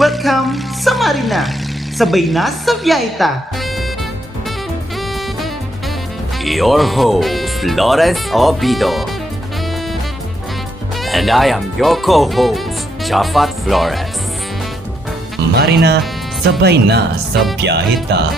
Welcome sa Marina! Sabay na sa biyahita! Your host, Lawrence Obido. And I am your co-host, Jafat Flores. Marina, sabay na sa biyahita.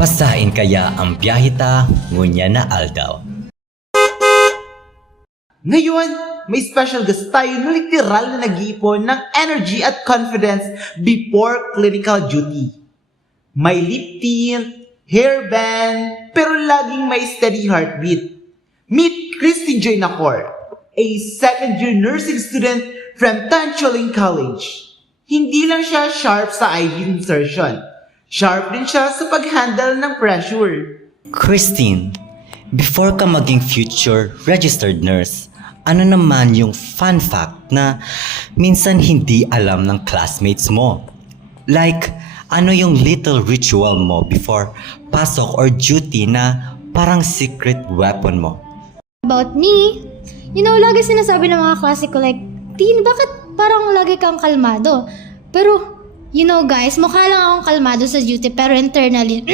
Pasain kaya ang biyahita, ngunya na aldaw. Ngayon, may special guest tayo na literal na nag-iipon ng energy at confidence before clinical duty. May lip tint, hairband, pero laging may steady heartbeat. Meet Christine Joy Nacor, a second-year nursing student from Tancholing College. Hindi lang siya sharp sa IV insertion. Sharp din siya sa pag-handle ng pressure. Christine, before ka maging future registered nurse, ano naman yung fun fact na minsan hindi alam ng classmates mo? Like, ano yung little ritual mo before pasok or duty na parang secret weapon mo? About me, lagi sinasabi ng mga klase ko like, Tin, bakit parang lagi kang kalmado? Pero, guys, mukha lang akong kalmado sa duty pero internally,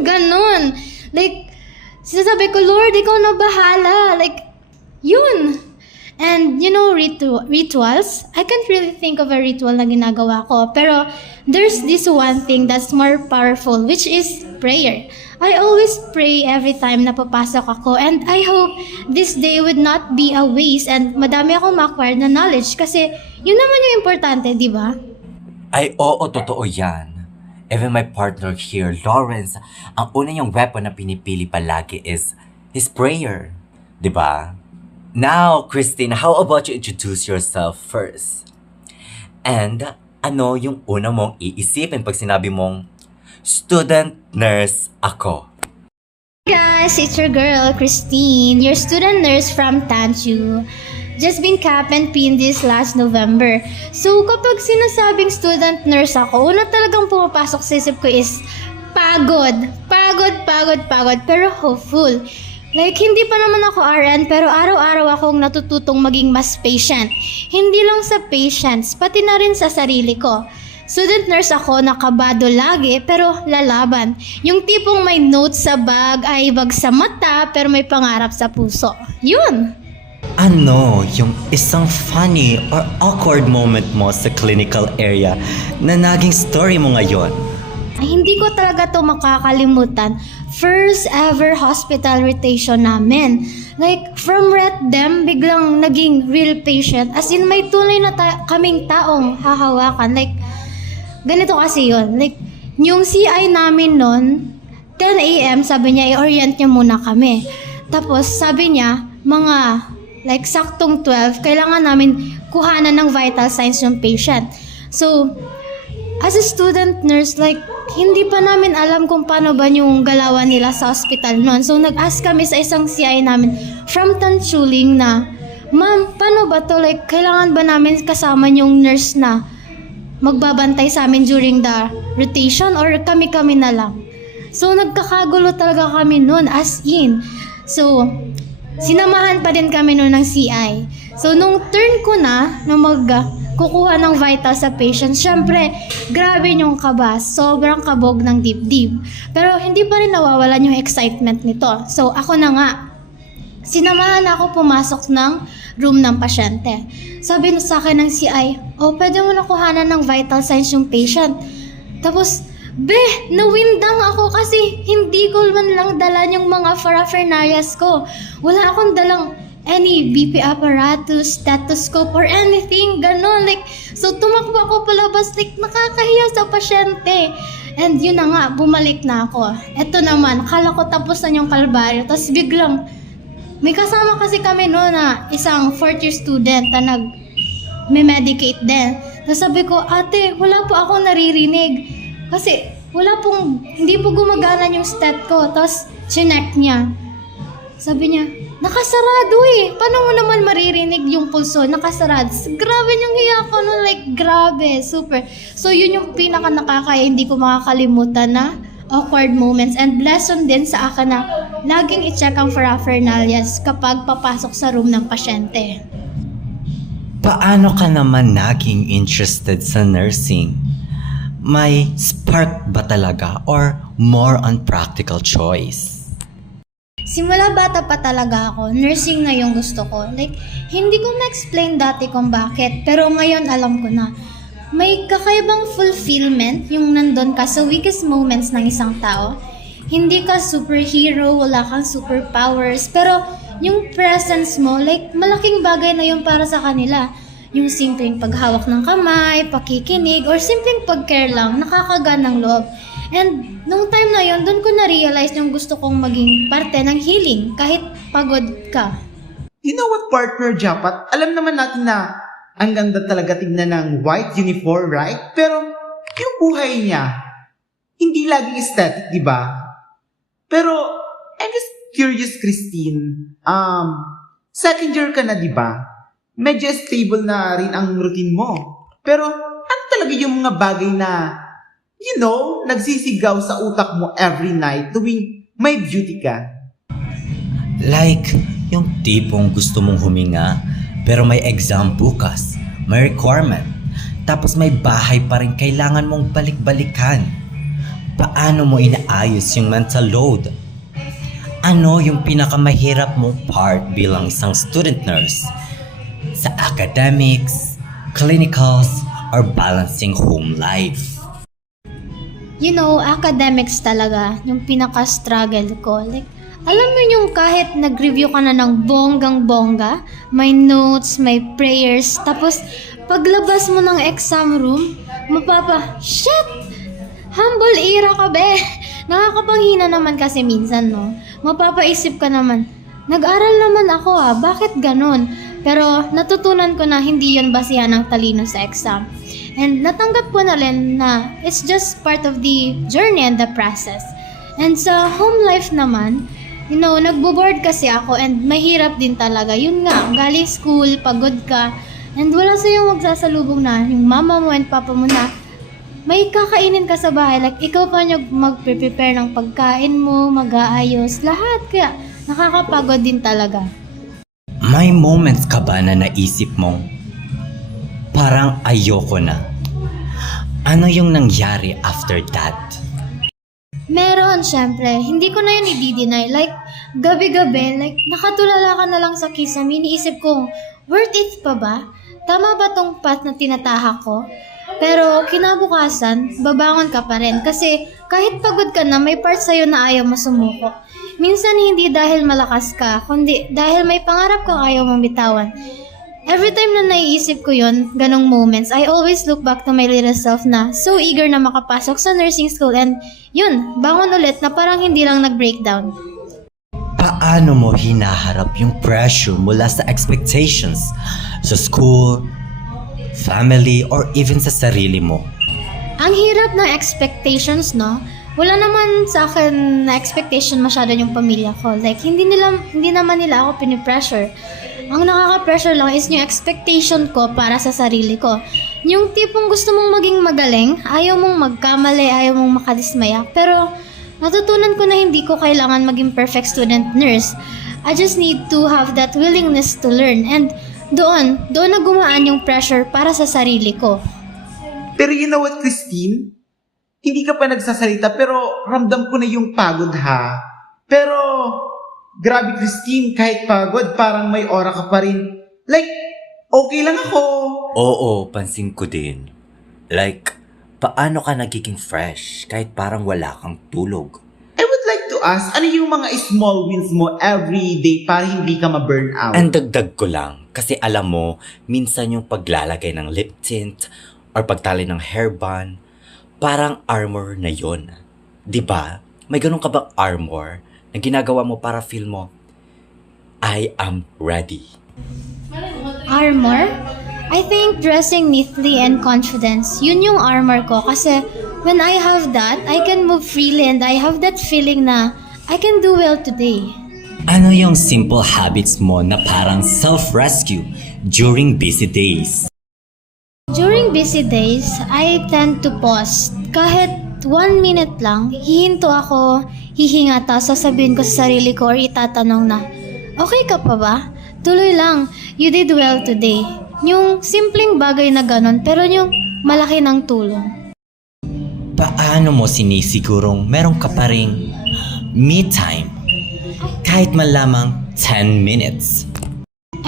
ganun. Like, sinasabi ko, Lord, ikaw na bahala. Like, yun. And, rituals, I can't really think of a ritual na ginagawa ko. Pero, there's this one thing that's more powerful, which is prayer. I always pray every time na papasok ako. And I hope this day would not be a waste and madami akong ma-acquire na knowledge. Kasi, yun naman yung importante, di ba? Ay, oo, totoo yan. Even my partner here, Lawrence, ang una niyang weapon na pinipili palagi is his prayer. Diba? Now, Christine, how about you introduce yourself first? And ano yung una mong iisipin pag sinabi mong student nurse ako? Hey guys, it's your girl, Christine, your student nurse from Tanchu. Just been cap and pin this last November. So kapag sinasabing student nurse ako, una talagang pumapasok sa isip ko is pagod. Pero hopeful. Like, hindi pa naman ako RN, pero araw-araw akong natututong maging mas patient. Hindi lang sa patients, pati na rin sa sarili ko. Student nurse ako, nakabado lagi, pero lalaban. Yung tipong may notes sa bag, ay bag sa mata, pero may pangarap sa puso. Yun! Ano yung isang funny or awkward moment mo sa clinical area na naging story mo ngayon? Ay, hindi ko talaga to makakalimutan. First ever hospital rotation namin. Like, from Ret Dem, biglang naging real patient. As in, may tunay na kaming taong hahawakan. Like, ganito kasi yun. Like, yung CI namin nun, 10 a.m., sabi niya, i-orient niya muna kami. Tapos, sabi niya, mga, like, saktong 12, kailangan namin kuhanan ng vital signs ng patient. So, as a student nurse, like, hindi pa namin alam kung paano ba yung galawan nila sa hospital noon. So, nag-ask kami sa isang CI namin from Tanchuling na, Ma'am, paano ba to? Like, kailangan ba namin kasama yung nurse na magbabantay sa amin during the rotation or kami-kami na lang? So, nagkakagulo talaga kami noon, as in. So, sinamahan pa din kami noon ng CI. So, nung turn ko na kukuha ng vital sa patient, syempre, grabe yung kaba. Sobrang kabog ng dibdib. Pero hindi pa rin nawawalan yung excitement nito. So, ako na nga. Sinamahan ako pumasok ng room ng pasyente. Sabi sa akin ng CI, pwede mo na kuhanan ng vital signs yung patient. Tapos, nawindang ako kasi hindi ko man lang dala yung mga paraphernalias ko. Wala akong dalang any BP apparatus, stethoscope, or anything, ganon. Like, so tumakbo ako palabas, like, nakakahiya sa pasyente. And yun na nga, bumalik na ako. Eto naman, akala ko tapos na yung kalbaryo. Tapos biglang, may kasama kasi kami no na isang 4th year student na nag-medicate din. Tapos sabi ko, ate, wala po ako naririnig. Kasi, hindi po gumagana yung stet ko. Tapos, chinek niya. Sabi niya, nakasarado eh. Paano mo naman maririnig yung pulso? Nakasarado. Grabe yung hiya ko no, like grabe, super. So yun yung pinaka nakakaya, hindi ko makakalimutan na awkward moments and lesson din sa akin na laging i-check ang paraphernalias kapag papasok sa room ng pasyente. Paano ka naman naging interested sa nursing? May spark ba talaga or more on practical choice? Simula bata pa talaga ako, nursing na yung gusto ko. Like, hindi ko ma-explain dati kung bakit, pero ngayon alam ko na. May kakaibang fulfillment yung nandun ka sa weakest moments ng isang tao. Hindi ka superhero, wala kang superpowers, pero yung presence mo, like, malaking bagay na yun para sa kanila. Yung simpleng paghawak ng kamay, pakikinig, or simpleng pag-care lang, nakakagaan ng loob. And nung time na yon, doon ko na-realize yung gusto kong maging parte ng healing kahit pagod ka. You know what, partner Japat? Alam naman natin na ang ganda talaga tignan ng white uniform, right? Pero yung buhay niya, hindi laging aesthetic, di ba? Pero I'm just curious, Christine. Second year ka na, di ba? Medyo stable na rin ang routine mo. Pero ano talaga yung mga bagay na nagsisigaw sa utak mo every night tuwing may duty ka? Like, yung tipong gusto mong huminga, pero may exam bukas, may requirement, tapos may bahay pa rin kailangan mong balik-balikan. Paano mo inaayos yung mental load? Ano yung pinakamahirap mong part bilang isang student nurse? Sa academics, clinicals, or balancing home life? Academics talaga, yung pinaka-struggle ko. Like, alam mo yung kahit nag-review ka na ng bonggang-bongga, may notes, may prayers, tapos paglabas mo ng exam room, shit! Humble era ka, be! Nakakapanghina naman kasi minsan, no? Mapapaisip ka naman, nag-aral naman ako bakit ganun? Pero natutunan ko na hindi yun basihan ng talino sa exam. And natanggap ko na rin na it's just part of the journey and the process. And sa home life naman, nagbo-board kasi ako and mahirap din talaga. Yun nga, galing school, pagod ka, and wala sa'yo magsasalubong na yung mama mo and papa mo na may kakainin ka sa bahay. Like, ikaw pa niyo mag-prepare ng pagkain mo, mag-aayos, lahat. Kaya nakakapagod din talaga. May moments ka ba na naisip mong parang ayoko na? Ano yung nangyari after that? Meron, syempre. Hindi ko na yun i-deny. Like, gabi-gabi, like, nakatulala ka na lang sa kisame. Iniisip ko, worth it pa ba? Tama ba tong path na tinatahak ko? Pero kinabukasan, babangon ka pa rin. Kasi kahit pagod ka na, may part sa'yo na ayaw mo sumuko. Minsan hindi dahil malakas ka, kundi dahil may pangarap kang ayaw mong bitawan. Every time na naiisip ko yon, ganong moments, I always look back to my little self na so eager na makapasok sa nursing school and yun, bangon ulit na parang hindi lang nag-breakdown. Paano mo hinaharap yung pressure mula sa expectations sa school, family, or even sa sarili mo? Ang hirap ng expectations, no? Wala naman sa akin na expectation masyado yung pamilya ko. Like, hindi naman nila ako pinipressure. Ang nakaka-pressure lang is yung expectation ko para sa sarili ko. Yung tipong gusto mong maging magaling, ayaw mong magkamali, ayaw mong makadismaya. Pero natutunan ko na hindi ko kailangan maging perfect student nurse. I just need to have that willingness to learn. And doon na gumaan yung pressure para sa sarili ko. Pero you know what, Christine? Hindi ka pa nagsasalita pero ramdam ko na yung pagod, ha? Pero grabe, Christine, kahit pagod, parang may aura ka pa rin. Like, okay lang ako. Oo, pansin ko din. Like, paano ka nagiging fresh kahit parang wala kang tulog? I would like to ask, ano yung mga small wins mo every day para hindi ka ma-burn out? Ang dagdag ko lang, kasi alam mo, minsan yung paglalagay ng lip tint or pagtali ng hairband, parang armor na yon. Diba? May ganun ka bang armor na ginagawa mo para feel mo, I am ready? Armor? I think dressing neatly and confidence, yun yung armor ko. Kasi when I have that, I can move freely and I have that feeling na I can do well today. Ano yung simple habits mo na parang self-rescue during busy days? During busy days, I tend to pause. Kahit 1 minute lang, hihinto ako, hihinga, tapos sasabihin ko sa sarili ko or itatanong na, okay ka pa ba? Tuloy lang, you did well today. Yung simpleng bagay na ganon, pero yung malaki ng tulong. Paano mo sinisigurong meron ka pa ring me time? Kahit man lamang 10 minutes.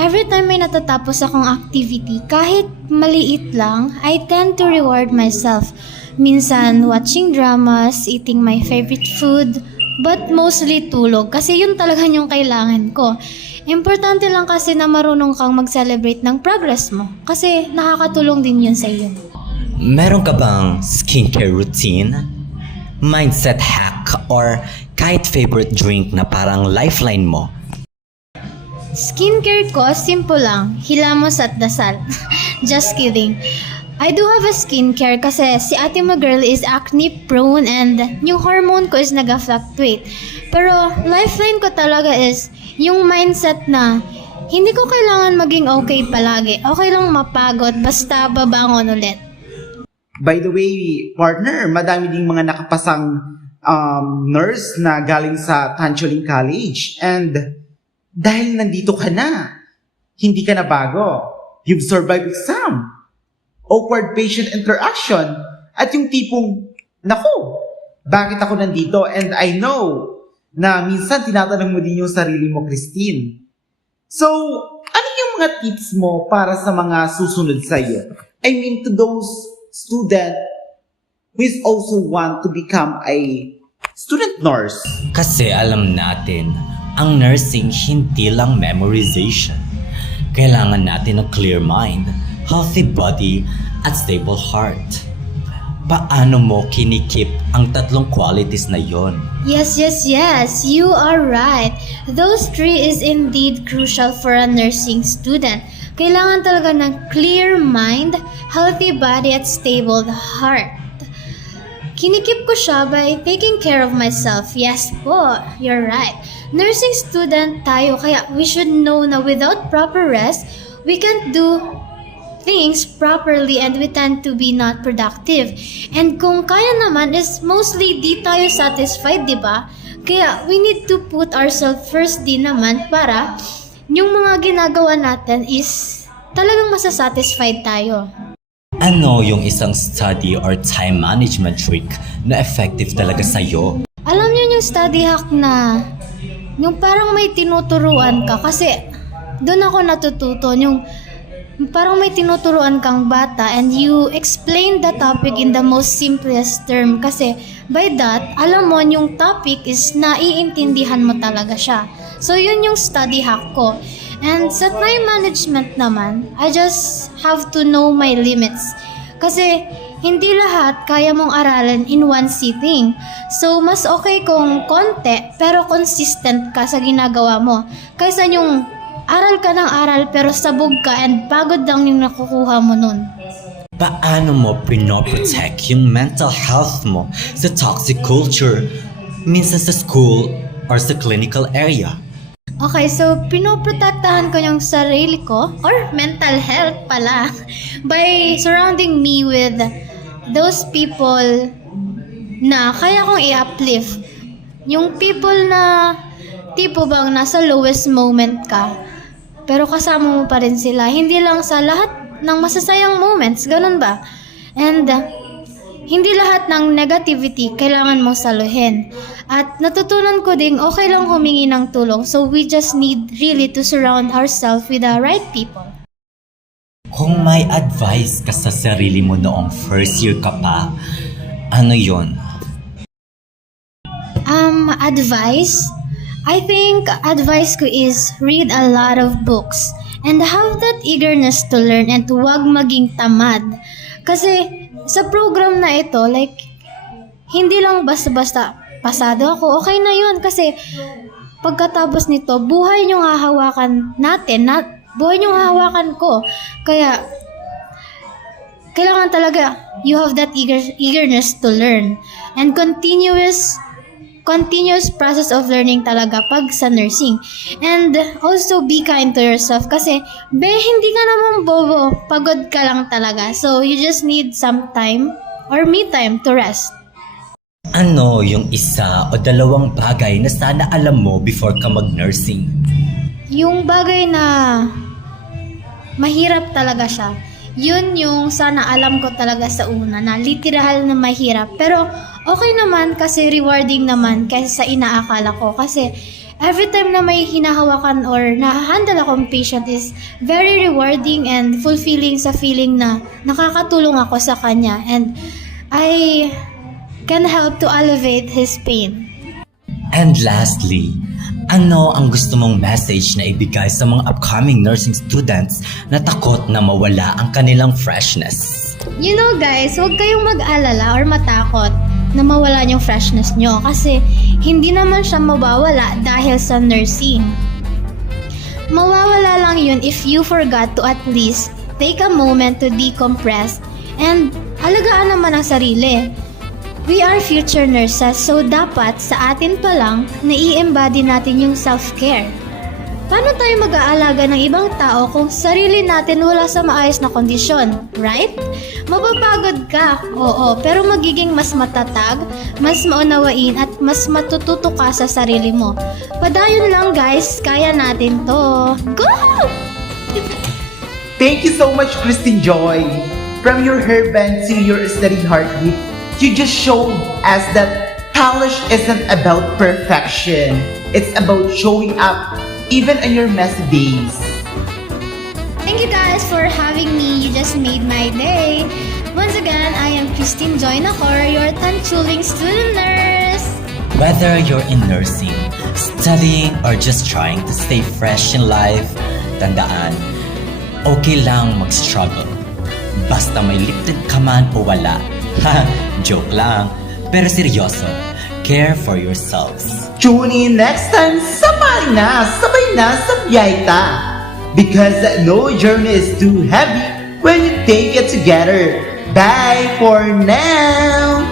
Every time may natatapos akong activity, kahit maliit lang, I tend to reward myself. Minsan, watching dramas, eating my favorite food, but mostly tulog kasi yun talaga yung kailangan ko. Importante lang kasi na marunong kang mag-celebrate ng progress mo kasi nakakatulong din yun sa iyo. Meron ka bang skincare routine? Mindset hack or kahit favorite drink na parang lifeline mo? Skincare ko, simple lang. Hilamos at dasal. Just kidding. I do have a skincare kasi si ate mo girl is acne prone and yung hormone ko is naga-fluctuate. Pero lifeline ko talaga is yung mindset na hindi ko kailangan maging okay palagi. Okay lang mapagod basta babangon ulit. By the way, partner, madami ding mga nakapasang nurse na galing sa Tancholing College. And dahil nandito ka na, hindi ka na bago. You've survived exam, awkward patient interaction, at yung tipong, naku, bakit ako nandito? And I know na minsan tinatanong mo din yung sarili mo, Christine. So, ano yung mga tips mo para sa mga susunod sa iyo? I mean, to those student who is also want to become a student nurse. Kasi alam natin, ang nursing hindi lang memorization. Kailangan natin ng clear mind, healthy body, at stable heart. Paano mo kinikip ang tatlong qualities na yon? Yes, you are right. Those three is indeed crucial for a nursing student. Kailangan talaga ng clear mind, healthy body, at stable heart. Kinikip ko siya by taking care of myself. Yes po, you're right. Nursing student tayo, kaya we should know na without proper rest, we can't do things properly and we tend to be not productive. And kung kaya naman is mostly di tayo satisfied, di ba? Kaya we need to put ourselves first din naman para yung mga ginagawa natin is talagang masasatisfied tayo. Ano yung isang study or time management trick na effective talaga sa'yo? Alam niyo yung study hack na yung parang may tinuturuan ka kasi doon ako natututo yung parang may tinuturuan kang bata and you explain the topic in the most simplest term kasi by that, alam mo yung topic is naiintindihan mo talaga siya. So yun yung study hack ko. And sa time management naman, I just have to know my limits. Kasi hindi lahat kaya mong aralin in one sitting. So mas okay kung konti pero consistent ka sa ginagawa mo. Kaysa yung aral ka ng aral pero sabog ka and pagod lang yung nakukuha mo nun. Paano mo pinoprotect yung mental health mo sa toxic culture, minsan sa school or sa clinical area? Okay, so pinoprotektahan ko yung sarili ko or mental health pala by surrounding me with those people na kaya kong i-uplift. Yung people na tipo bang nasa lowest moment ka pero kasama mo pa rin sila. Hindi lang sa lahat ng masasayang moments, ganun ba? And hindi lahat ng negativity kailangan mong saluhin. At natutunan ko ding okay lang humingi ng tulong. So we just need really to surround ourselves with the right people. Kung may advice ka sa sarili mo noong first year ka pa, ano yon? Advice? I think advice ko is read a lot of books and have that eagerness to learn and to wag maging tamad. Kasi sa program na ito, like, hindi lang basta-basta pasado ako, okay na yun. Kasi pagkatapos nito, buhay niyong hahawakan natin, buhay niyong hahawakan ko. Kaya, kailangan talaga, you have that eagerness to learn. And continuous process of learning talaga pag sa nursing. And also be kind to yourself kasi hindi ka naman bobo, pagod ka lang talaga. So you just need some time or me time to rest. Ano yung isa o dalawang bagay na sana alam mo before ka mag-nursing? Yung bagay na mahirap talaga siya. Yun yung sana alam ko talaga sa una na literal na mahirap. Pero okay naman kasi rewarding naman kaysa sa inaakala ko. Kasi every time na may hinahawakan or nahahandle akong patient is very rewarding and fulfilling sa feeling na nakakatulong ako sa kanya. And I can help to alleviate his pain. And lastly, ano ang gusto mong message na ibigay sa mga upcoming nursing students na takot na mawala ang kanilang freshness? You know guys, huwag kayong mag-alala or matakot na mawala yung freshness nyo kasi hindi naman siya mawawala dahil sa nursing. Mawawala lang yun if you forgot to at least take a moment to decompress and alagaan naman ang sarili. We are future nurses, so dapat sa atin pa lang nai-embody natin yung self-care. Paano tayo mag-aalaga ng ibang tao kung sarili natin wala sa maayos na kondisyon, right? Mapapagod ka, oo, pero magiging mas matatag, mas maunawain at mas matututo ka sa sarili mo. Padayon lang guys, kaya natin to. Go! Thank you so much, Christine Joy. From your hairband to your steady heartbeat, you just showed us that polish isn't about perfection. It's about showing up even on your messy days. Thank you guys for having me. You just made my day. Once again, I am Christine Joy Nacor, your Tanchuling student nurse. Whether you're in nursing, studying, or just trying to stay fresh in life, tandaan, okay lang mag-struggle. Basta may lifted ka man o wala. Ha, joke lang. Pero seryoso, care for yourselves. Tune in next time, sabay na sa biyay ta. Because no journey is too heavy when you take it together. Bye for now!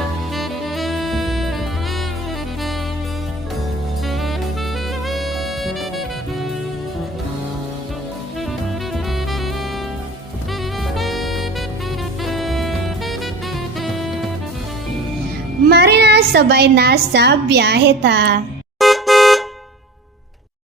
Marina, sabay na sa biyahe ta.